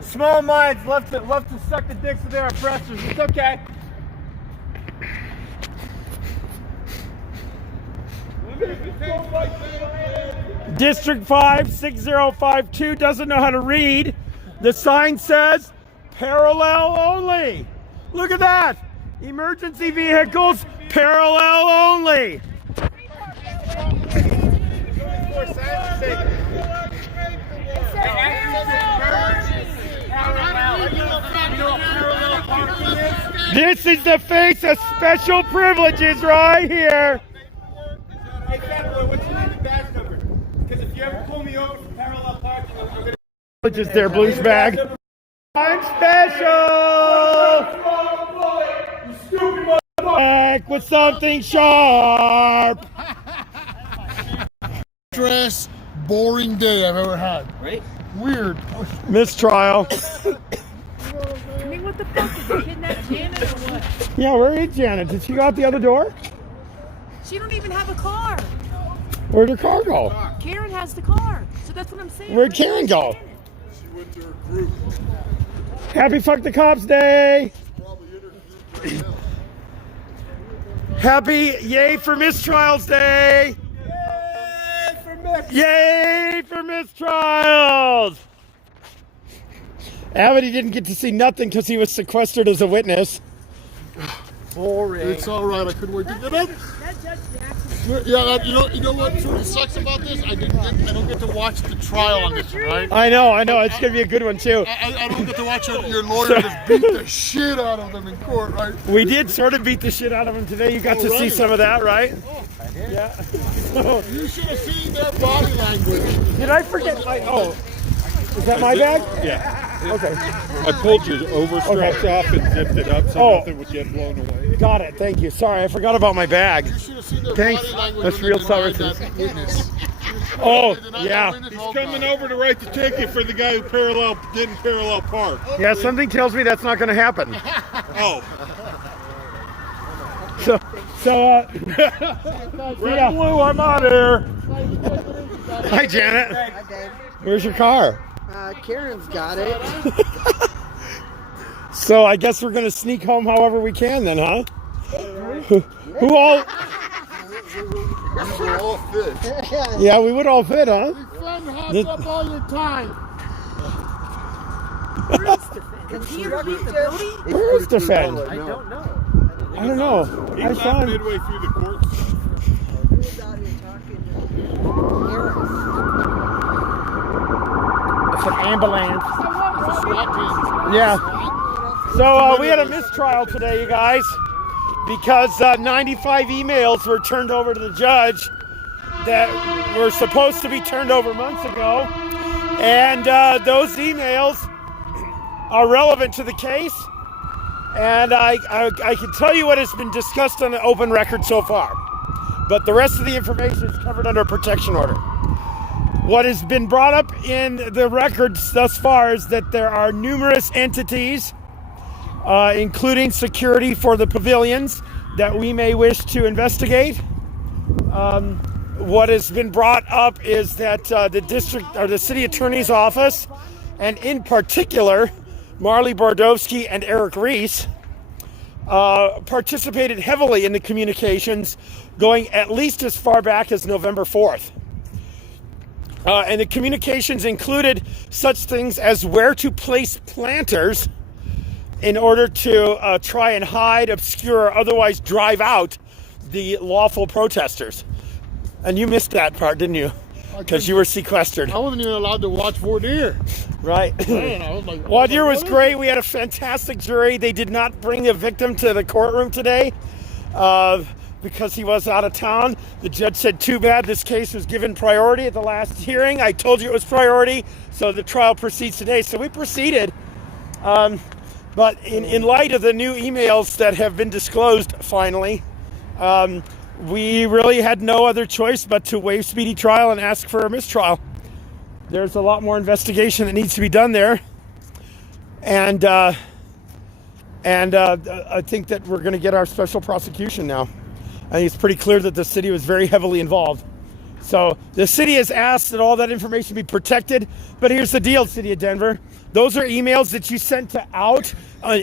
Small minds love to suck the dicks of their oppressors. It's okay. District 5, 6052 doesn't know how to read. The sign says parallel only. Look at that. Emergency vehicles, parallel only. This is the face of special privileges right here. Hey, Fat Boy, what's your badge number? Because if you ever pull me over for parallel parking, I'm going to... Privileges there, Blues bag. I'm special! You stupid motherfucker! Back with something sharp! Stress, boring day I've ever had. Right? Weird. Mistrial. I mean, what the fuck? Did they kidnap Janet or what? Yeah, where is Janet? Did she go out the other door? She don't even have a car. Where'd her car go? Karen has the car. So that's what I'm saying. Where'd Karen go? She went to her group. Happy Fuck the Cops Day! Probably in her group right now. Happy Yay for Mistrials Day! Yay for mistrials! Avity didn't get to see nothing because he was sequestered as a witness. Boring. It's all right. I couldn't wait to get up. That Judge Jackson. Yeah, you know what sort of sucks about this? I don't get to watch the trial on this, right? I know. It's gonna be a good one too. I don't get to watch your lawyer just beat the shit out of them in court, right? We did sort of beat the shit out of him today. You got to see some of that, right? Oh, Yeah. you should have seen their body language. Did I forget my? Oh, is that my bag? Yeah. Okay. I pulled your overstraps off and zipped it up so nothing would get blown away. Got it. Thank you. Sorry, I forgot about my bag. You should have seen their Thanks. body language. That's when real they denied services. that witness. Oh, They denied yeah. that witness He's all coming time. over to write the ticket for the guy who didn't parallel park. Yeah, something tells me that's not going to happen. Oh, Red Blue, I'm out here. Hi, Janet. Hi, Dave. Where's your car? Karen's got it. So I guess we're going to sneak home however we can then, huh? Who all... We're all fit. Yeah, we would all fit, huh? Your friend hogs up all your time. Where is Did he ever leave the building? Where is Defend? I don't know. I don't know. he I left saw him. midway through the court. He was out here talking to Harris. It's an ambulance. SWAT team. Yeah. So we had a mistrial today, you guys, because 95 emails were turned over to the judge that were supposed to be turned over months ago. And those emails are relevant to the case. And I can tell you what has been discussed on the open record so far. But the rest of the information is covered under a protection order. What has been brought up in the records thus far is that there are numerous entities, including security for the pavilions, that we may wish to investigate. What has been brought up is that the district or the city attorney's office, and in particular, Marley Bordowski and Eric Reese, participated heavily in the communications going at least as far back as November 4th. And the communications included such things as where to place planters in order to try and hide, obscure, or otherwise drive out the lawful protesters. And you missed that part, didn't you? Because you were sequestered. I wasn't even allowed to watch voir dire. Right. Man, I was like, Voir dire was great. We had a fantastic jury. They did not bring the victim to the courtroom today because he was out of town. The judge said, too bad, this case was given priority at the last hearing. I told you it was priority, so the trial proceeds today. So we proceeded. But in light of the new emails that have been disclosed finally, we really had no other choice but to waive speedy trial and ask for a mistrial. There's a lot more investigation that needs to be done there. And I think that we're going to get our special prosecution now. I think it's pretty clear that the city was very heavily involved. So the city has asked that all that information be protected. But here's the deal, City of Denver. Those are emails that you sent out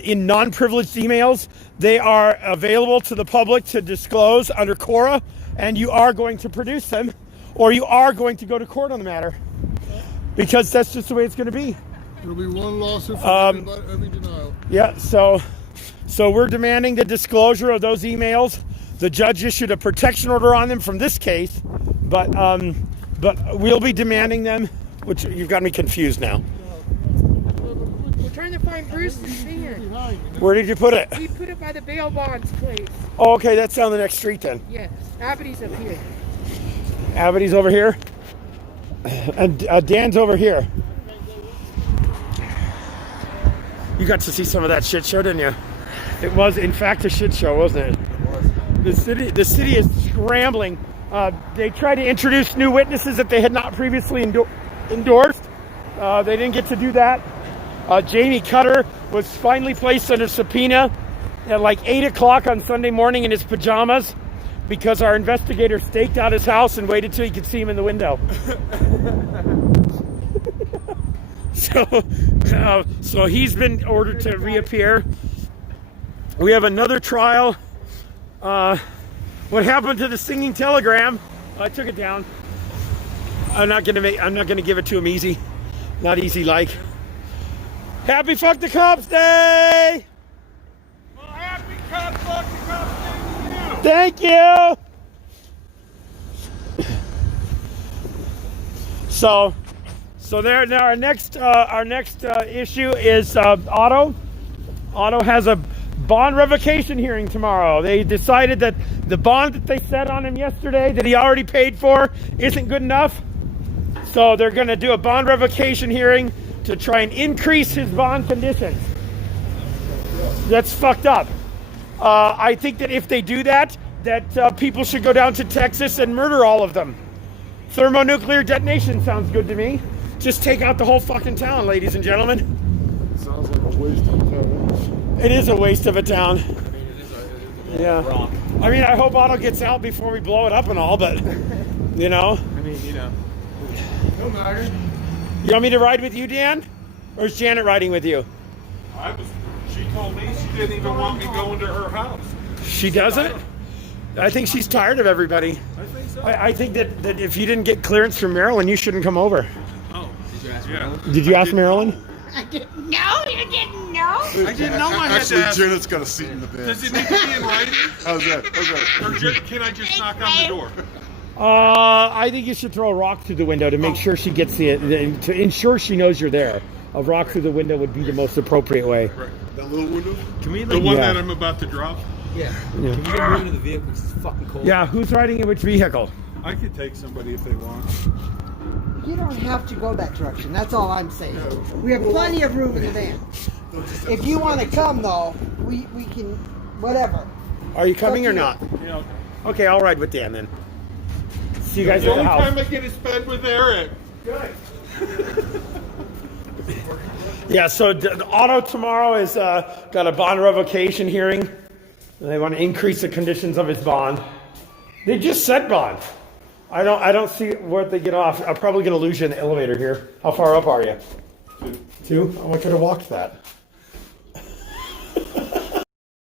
in non-privileged emails. They are available to the public to disclose under Cora, and you are going to produce them, or you are going to go to court on the matter, because that's just the way it's going to be. It'll be one lawsuit for every denial. Yeah, so we're demanding the disclosure of those emails. The judge issued a protection order on them from this case, but we'll be demanding them, which you've got me confused now. We're trying to find Bruce's van. Where did you put it? We put it by the bail bonds place. Oh, okay, that's down the next street then. Yes. Abbott's up here. Abbott's over here, and Dan's over here. You got to see some of that shit show, didn't you? It was, in fact, a shit show, wasn't it? It was. The city is scrambling. They tried to introduce new witnesses that they had not previously endorsed. They didn't get to do that. Jamie Cutter was finally placed under subpoena at like 8 o'clock on Sunday morning in his pajamas because our investigator staked out his house and waited till he could see him in the window. So he's been ordered to reappear. We have another trial. What happened to the singing telegram? I took it down. I'm not gonna give it to him easy. Not easy like. Happy Fuck the Cops Day! Well, happy Fuck the Cops Day to you! Thank you. So there. Now our next issue is Otto. Otto has a bond revocation hearing tomorrow. They decided that the bond that they set on him yesterday that he already paid for isn't good enough. So they're going to do a bond revocation hearing to try and increase his bond conditions. That's fucked up. I think that if they do that people should go down to Texas and murder all of them. Thermonuclear detonation sounds good to me. Just take out the whole fucking town, ladies and gentlemen. Sounds like a waste of time. It is a waste of a town. Yeah. I mean, I hope Otto gets out before we blow it up and all, but, you know. I mean, you know. No matter. You want me to ride with you, Dan? Or is Janet riding with you? She told me she didn't even want me going to her house. She doesn't? I think she's tired of everybody. I think so. I think that if you didn't get clearance from Maryland, you shouldn't come over. Oh, did you ask Marilyn? Did you ask Maryland? I didn't know. You didn't know. I didn't know I had to Actually, ask. Janet's got a seat in the bed. Does it need to be in writing? How's that? Or can I just knock on the door? I think you should throw a rock through the window to make sure she gets to ensure she knows you're there. A rock through the window would be the most appropriate way. Right. That little window? Can we The like, one Yeah. that I'm about to drop? yeah. Can we get rid of the vehicle? It's fucking cold. Yeah, who's riding in which vehicle? I could take somebody if they want. You don't have to go that direction. That's all I'm saying. We have plenty of room in the van. If you want to come, though, we can, whatever. Are you coming or not? Yeah. Okay, I'll ride with Dan then. See you guys The at the only house. time I get to spend with Eric. Good. Yeah, so Otto tomorrow is got a bond revocation hearing. They want to increase the conditions of his bond. They just set bond. I don't see what they get off. I'm probably going to lose you in the elevator here. How far up are you? Two? Oh, I could have walked that.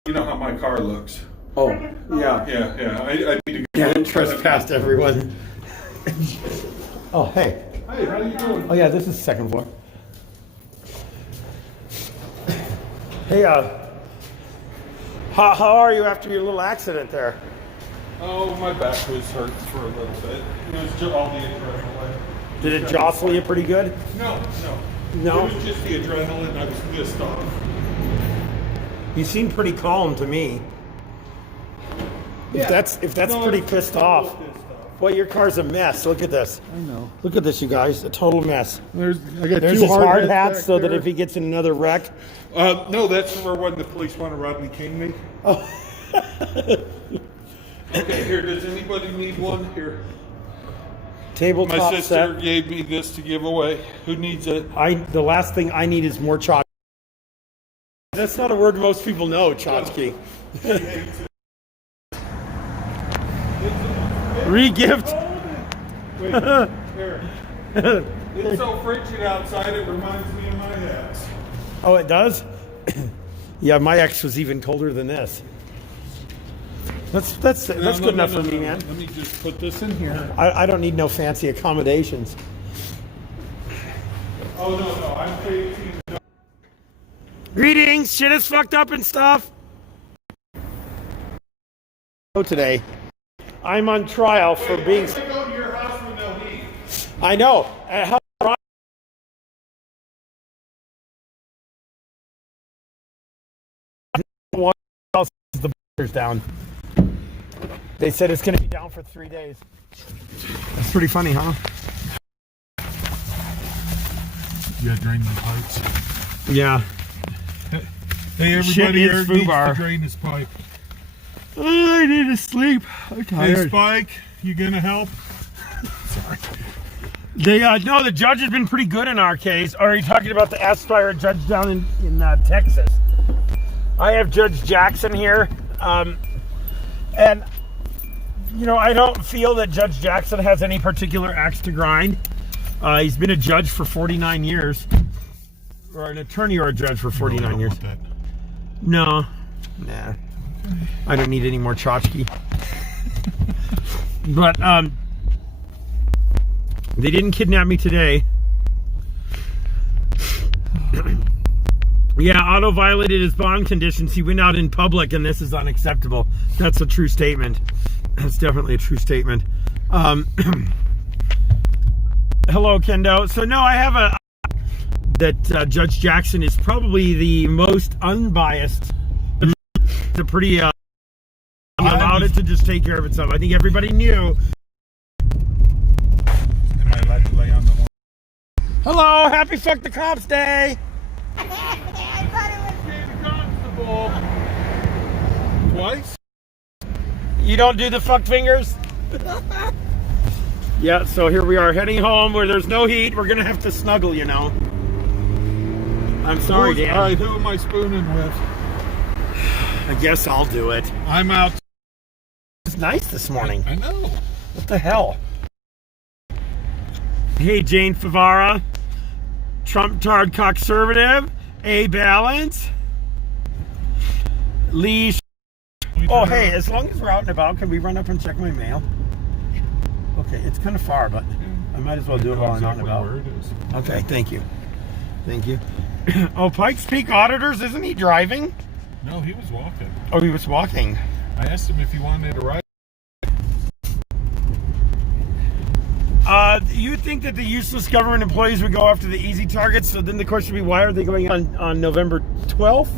You know how my car looks. Oh, yeah. Yeah. I need to go. Can't trespass everyone. Oh, hey. Hey, how you doing? Oh, yeah, this is the second floor. Hey, how are you after your little accident there? Oh, my back was hurt for a little bit. It was just all the adrenaline. Did it jostle you pretty good? No. No? It was just the adrenaline. I was pissed off. You seem pretty calm to me. Yeah. If that's No, pretty it's pissed a little off. pissed off. Well, your car's a mess. Look at this. I know. Look at this, you guys. A total mess. I got There's two his hard hats hat back so that there. if he gets in another wreck. No, that's for when the police want to Rodney King me. Oh. Okay, here. Does anybody need one? Here. Tabletop My sister set. gave me this to give away. Who needs it? The last thing I need is more tchotchke. That's not a word most people know, tchotchke. Re-gift. Wait, here. It's so frigid outside, it reminds me of my ex. Oh, it does? Yeah, my ex was even colder than this. That's good enough for me, man. Let me just put this in here. I don't need no fancy accommodations. Oh, no, I'm paying. Greetings, shit is fucked up and stuff. Today, I'm on trial for being. Go to your house with no heat. I know. The boiler's down. They said it's going to be down for 3 days. That's pretty funny, huh? You gotta drain the pipes. Yeah. Hey, everybody Shit here is needs foobar. to drain his pipe. Oh, I need to sleep. I'm Hey, tired. Spike, you gonna help? Sorry. They no, the judge has been pretty good in our case. Are you talking about the Aspire judge down in Texas? I have Judge Jackson here, and you know I don't feel that Judge Jackson has any particular axe to grind. He's been a judge for 49 years, or an attorney or a judge for 49 years. No, nah, I don't need any more tchotchke. But they didn't kidnap me today. Yeah, Otto violated his bond conditions. He went out in public, and this is unacceptable. That's a true statement. That's definitely a true statement. Hello, Kendo. So, no, I have that Judge Jackson is probably the most unbiased. It's a pretty... allowed it to just take care of itself. I think everybody knew. And I like to lay on the horn. Hello, happy Fuck the Cops Day. Constable. Twice? You don't do the fuck fingers? Yeah, so here we are heading home where there's no heat. We're gonna have to snuggle, you know. I'm sorry, Dan. All right, who am I spooning with? I guess I'll do it. I'm out. It's nice this morning. I know. What the hell? Hey, Jane Favara, Trump-tard conservative, A Balance, Lee. Oh, hey, as long as we're out and about, can we run up and check my mail? Okay, it's kind of far, but I might as well do it while I'm out and about. Where it is. Okay, thank you. Thank you. Oh, Pikes Peak Auditors, isn't he driving? No, he was walking. Oh, he was walking. I asked him if he wanted to ride. You would think that the useless government employees would go after the easy targets, so then the question would be, why are they going on November 12th?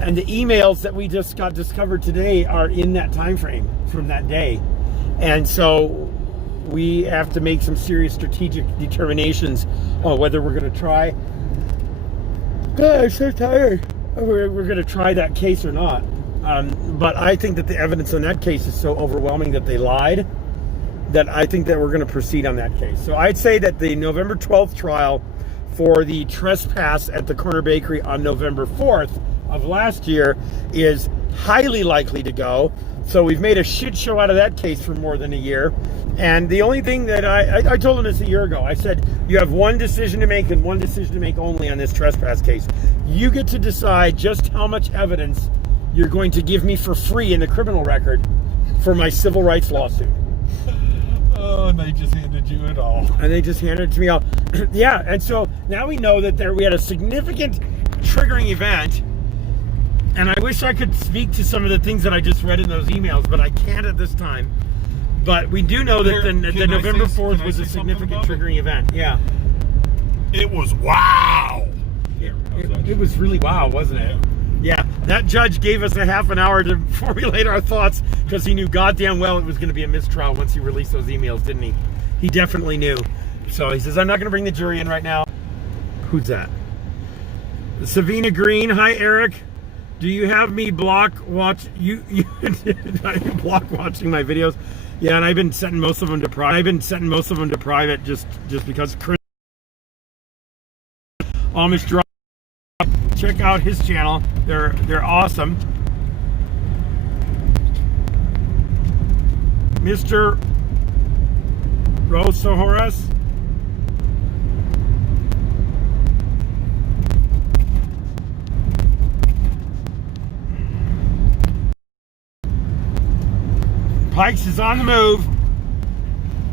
And the emails that we just got discovered today are in that time frame from that day. And so we have to make some serious strategic determinations on whether we're going to try. God, I'm so tired. We're going to try that case or not. But I think that the evidence on that case is so overwhelming that they lied, that I think that we're going to proceed on that case. So I'd say that the November 12th trial for the trespass at the Corner Bakery on November 4th of last year is highly likely to go. So we've made a shit show out of that case for more than a year. And the only thing that I told him this a year ago, I said, you have one decision to make and one decision to make only on this trespass case. You get to decide just how much evidence you're going to give me for free in the criminal record for my civil rights lawsuit. Oh, and they just handed you it all. And they just handed it to me all. Yeah, and so now we know that we had a significant triggering event. And I wish I could speak to some of the things that I just read in those emails, but I can't at this time. But we do know that the November 4th was a significant triggering event. Yeah. It was wow. It was really wow, wasn't it? Yeah, that judge gave us a half an hour to formulate our thoughts because he knew goddamn well it was going to be a mistrial once he released those emails, didn't he? He definitely knew. So he says, I'm not going to bring the jury in right now. Who's that? Savina Green. Hi, Eric. Do you have me block watch you block watching my videos? Yeah, and I've been setting most of them to private. Just because Chris Amish Drop. Check out his channel. They're awesome. Mr. Rosa Horace. Pikes is on the move.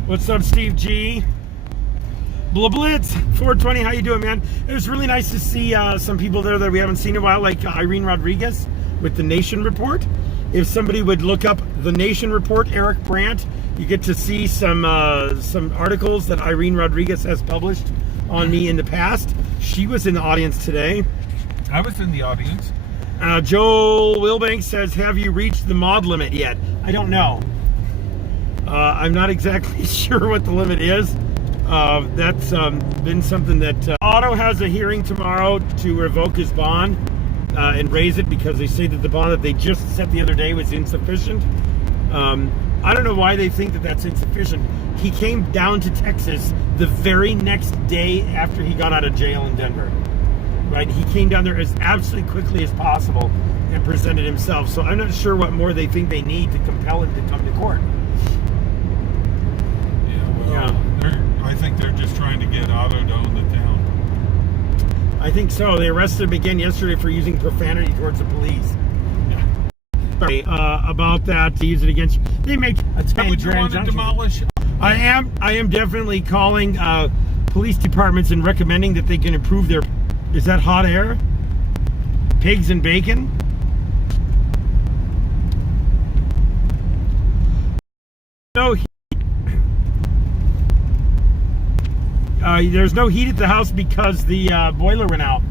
What's up, Steve G? Blitz 420, how you doing, man? It was really nice to see some people there that we haven't seen in a while, like Irene Rodriguez with the Nation Report. If somebody would look up the Nation Report, Eric Brandt, you get to see some articles that Irene Rodriguez has published on me in the past. She was in the audience today. I was in the audience. Joel Wilbanks says, have you reached the mod limit yet? I don't know. I'm not exactly sure what the limit is. That's been something that Otto has a hearing tomorrow to revoke his bond and raise it because they say that the bond that they just set the other day was insufficient. I don't know why they think that that's insufficient. He came down to Texas the very next day after he got out of jail in Denver. Right? He came down there as absolutely quickly as possible and presented himself. So I'm not sure what more they think they need to compel him to come to court. I think they're just trying to get Otto to own the town. I think so. They arrested him again yesterday for using profanity towards the police. Sorry about that, to use it against you. They make a 10 grand judgment. Demolish? I am definitely calling police departments and recommending that they can improve their. Is that hot air? Pigs and bacon? No heat. There's no heat at the house because the boiler went out,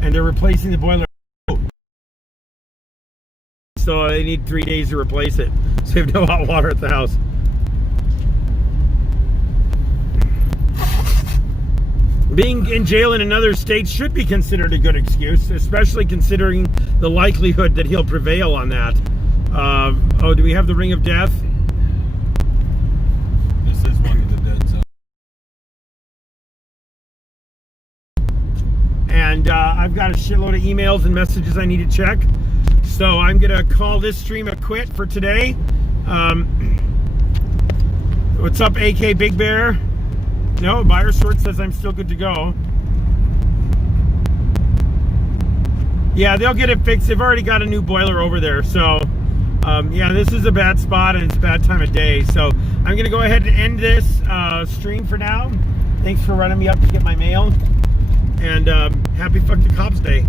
and they're replacing the boiler. So they need 3 days to replace it. So they have no hot water at the house. Being in jail in another state should be considered a good excuse, especially considering the likelihood that he'll prevail on that. Oh, do we have the Ring of Death? This is one of the dead zones. And I've got a shitload of emails and messages I need to check. So I'm going to call this stream a quit for today. What's up, AK Big Bear? No, Buyer Sort says I'm still good to go. Yeah, they'll get it fixed. They've already got a new boiler over there. So, yeah, this is a bad spot and it's a bad time of day. So I'm going to go ahead and end this stream for now. Thanks for running me up to get my mail. And happy Fuck the Cops Day.